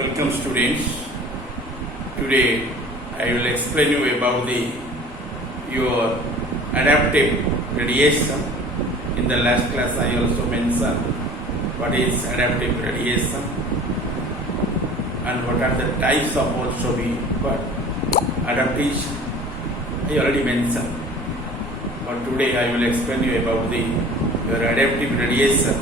Welcome students. Today I will explain you about your adaptive radiation. In the last class I also mentioned what is adaptive radiation and what are the types of also but adaptation I already mentioned. But today I will explain you about your adaptive radiation.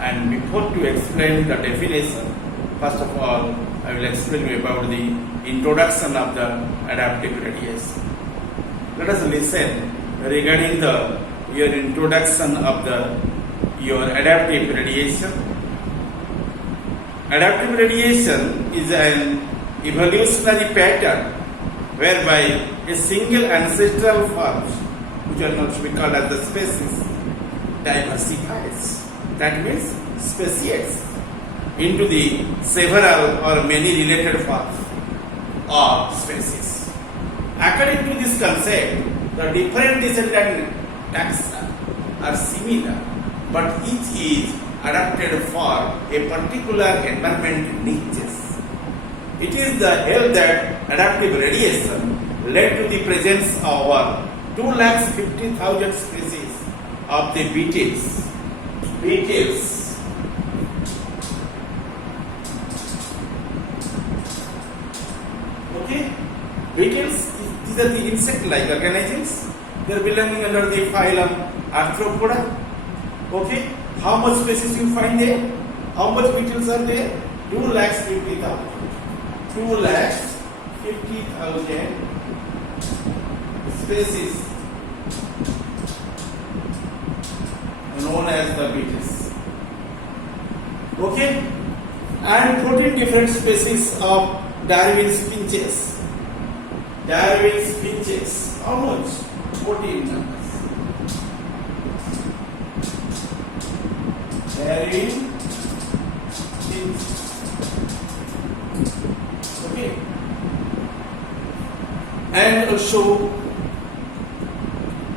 And before to explain the definition, first of all, I will explain you about the introduction of the adaptive radiation. Let us listen regarding your introduction of your adaptive radiation. Adaptive radiation is an evolutionary pattern whereby a single ancestral form, which are not to be called as the species, diversifies. That means speciates into the several or many related forms or species. According to this concept, the different descendant taxa are similar, but each is adapted for a particular environment niches. It is the help that adaptive radiation led to the presence of 250,000 species of the beetles. Okay, beetles, these are the insect-like organisms. They are belonging under the phylum Arthropoda. Okay, how much species you find there? How much beetles are there? 250,000. 250,000 species known as the beetles. Okay, and 14 different species of Darwin's finches. Darwin's finches, how much? 14 numbers. Darwin finches. Okay, and also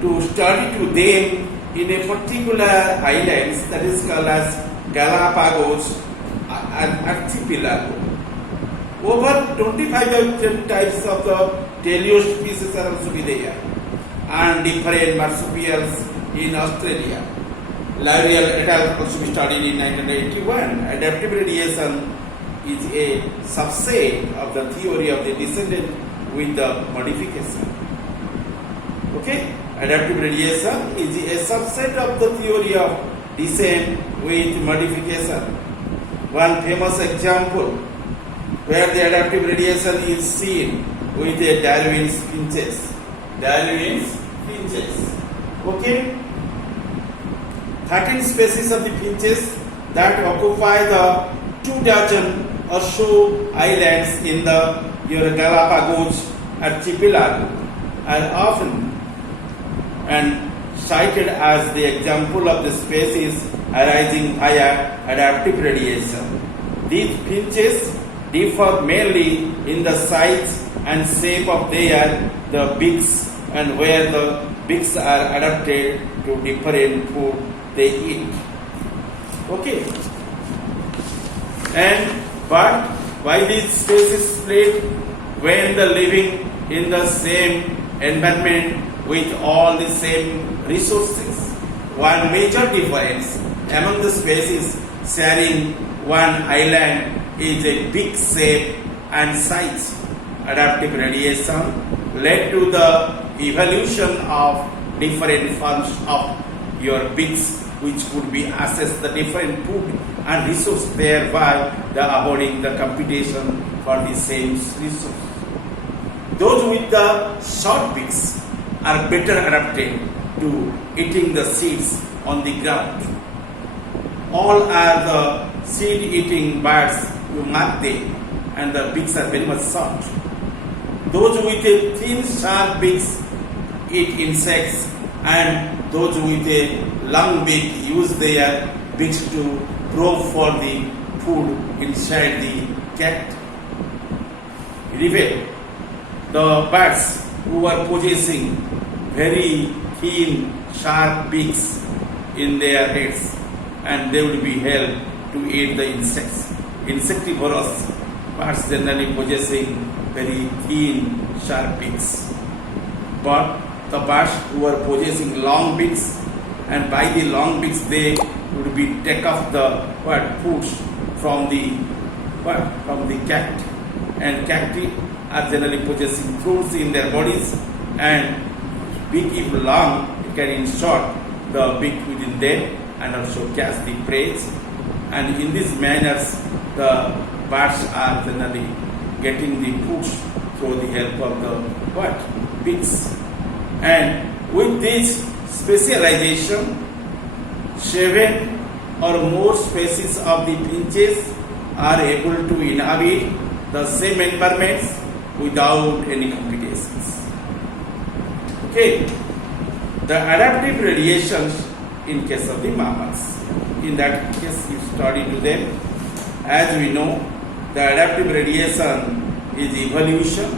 to study to them in a particular islands that is called as Galapagos archipelago. Over 25,000 types of the teleost species are also there, and different marsupials in Australia. L'Oreal et al. Also studied in 1981. Adaptive radiation is a subset of the theory of the descendant with the modification. Okay? Adaptive radiation is a subset of the theory of descent with modification. One famous example where the adaptive radiation is seen with a Darwin's finches. Darwin's finches. Okay? 13 species of the finches that occupy the 2 dozen or so islands in your Galapagos archipelago are often and cited as the example of the species arising via adaptive radiation. These finches differ mainly in the size and shape of the beaks and where the beaks are adapted to different food they eat. Okay. But why these species split when they living in the same environment with all the same resources? One major difference among the species sharing one island is a big shape and size. Adaptive radiation led to the evolution of different forms of your beaks, which could be access the different food and resource, thereby avoiding the competition for the same resource. Those with the short beaks are better adapted to eating the seeds on the ground. All are the seed-eating birds, you mark them, and the beaks are very much short. Those with a thin, sharp beaks eat insects, and those with a long beak use their beaks to probe for the food inside the cat. Reveal the birds who are possessing very thin, sharp beaks in their heads, and they will be held to eat the insects. insectivorous birds generally possessing very thin, sharp beaks. But the birds who are possessing long beaks, and by the long beaks they would be take off the foods from the cat, and cacti are generally possessing fruits in their bodies, and beak if long it can insert the beak within them and also catch the prey, and in this manners the birds are generally getting the foods through the help of the beaks. And with this specialization, 7 or more species of the finches are able to inhabit the same environments without any competitions. Okay, the adaptive radiations in case of the mammals. In that case, you study to them. As we know, the adaptive radiation is evolution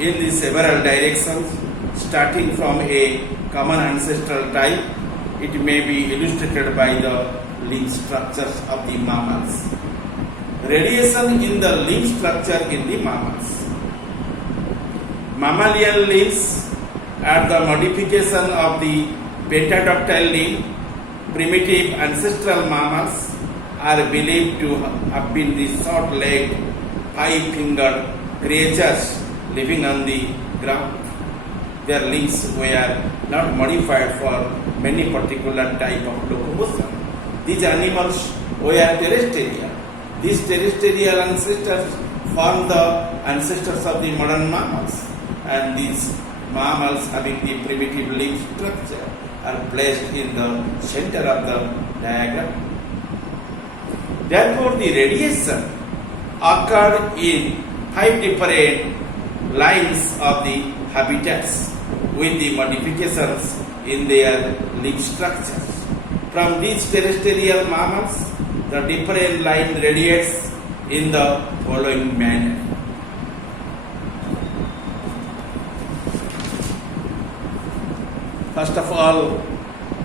in the several directions, starting from a common ancestral type. It may be illustrated by the limb structures of the mammals. Radiation in the limb structure in the mammals. Mammalian limbs are the modification of the pentadactyl limb. Primitive ancestral mammals are believed to have been the short-legged, 5-fingered creatures living on the ground. Their limbs were not modified for many particular type of locomotion. These animals were terrestrial. These terrestrial ancestors form the ancestors of the modern mammals, and these mammals having the primitive limb structure are placed in the center of the diagram. Therefore, the radiation occurred in 5 different lines of the habitats with the modifications in their limb structures. From these terrestrial mammals, the different line radiates in the following manner. First of all,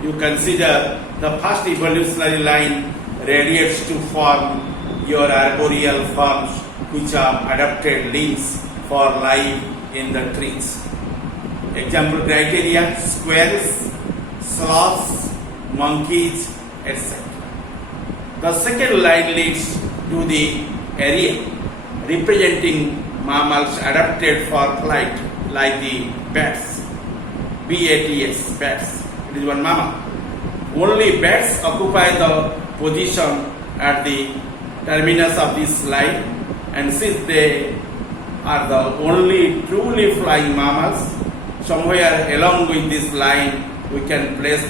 you consider the first evolutionary line radiates to form your arboreal forms which have adapted limbs for life in the trees. Example criteria: squirrels, sloths, monkeys, etc. The second line leads to the area representing mammals adapted for flight, like the bats. BATS, bats. It is one mammal. Only bats occupy the position at the terminus of this line, and since they are the only truly flying mammals, somewhere along with this line we can place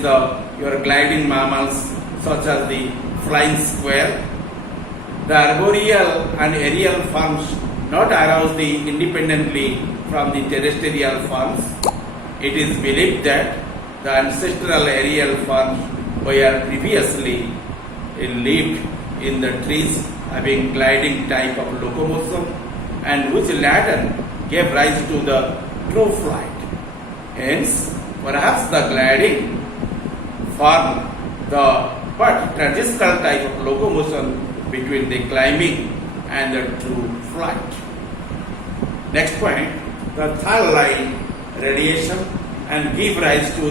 your gliding mammals such as the flying squirrel. The arboreal and aerial forms not aroused independently from the terrestrial forms. It is believed that the ancestral aerial forms were previously lived in the trees, having gliding type of locomotion, and which latter gave rise to the true flight. Hence, perhaps the gliding form the transitional type of locomotion between the climbing and the true flight. Next point, the third line radiation and give rise to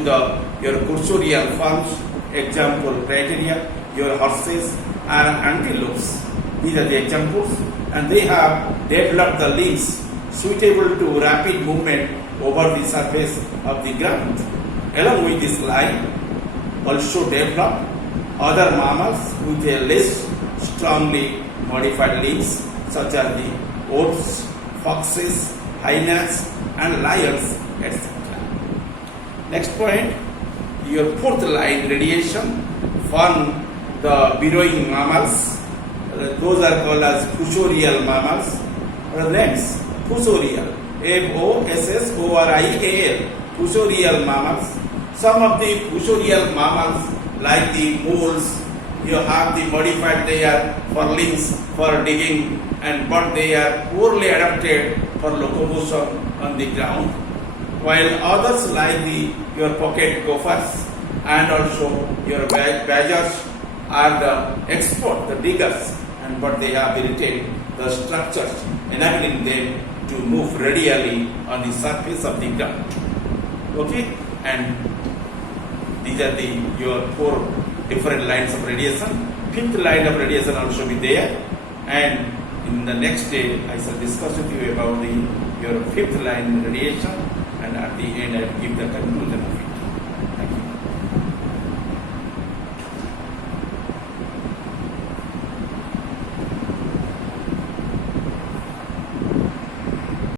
your cursorial forms. Example criteria: your horses are antelopes. These are the examples, and they have developed the limbs suitable to rapid movement over the surface of the ground. Along with this line, also developed other mammals with a less strongly modified limbs, such as the oats, foxes, hyenas, and lions, etc. Next point, your fourth line radiation form the burrowing mammals. Those are called as cursorial mammals. Or names: cursorial, Fossorial, cursorial mammals. Some of the cursorial mammals, like the moles, you have the modified their for limbs for digging, but they are poorly adapted for locomotion on the ground. While others like your pocket gophers and also your badgers are the expert, the diggers, and but they have retained the structures enabling them to move radially on the surface of the ground. Okay, and these are your 4 different lines of radiation. 5th line of radiation also be there, and in the next day I shall discuss with you about your 5th line radiation, and at the end I will give the conclusion.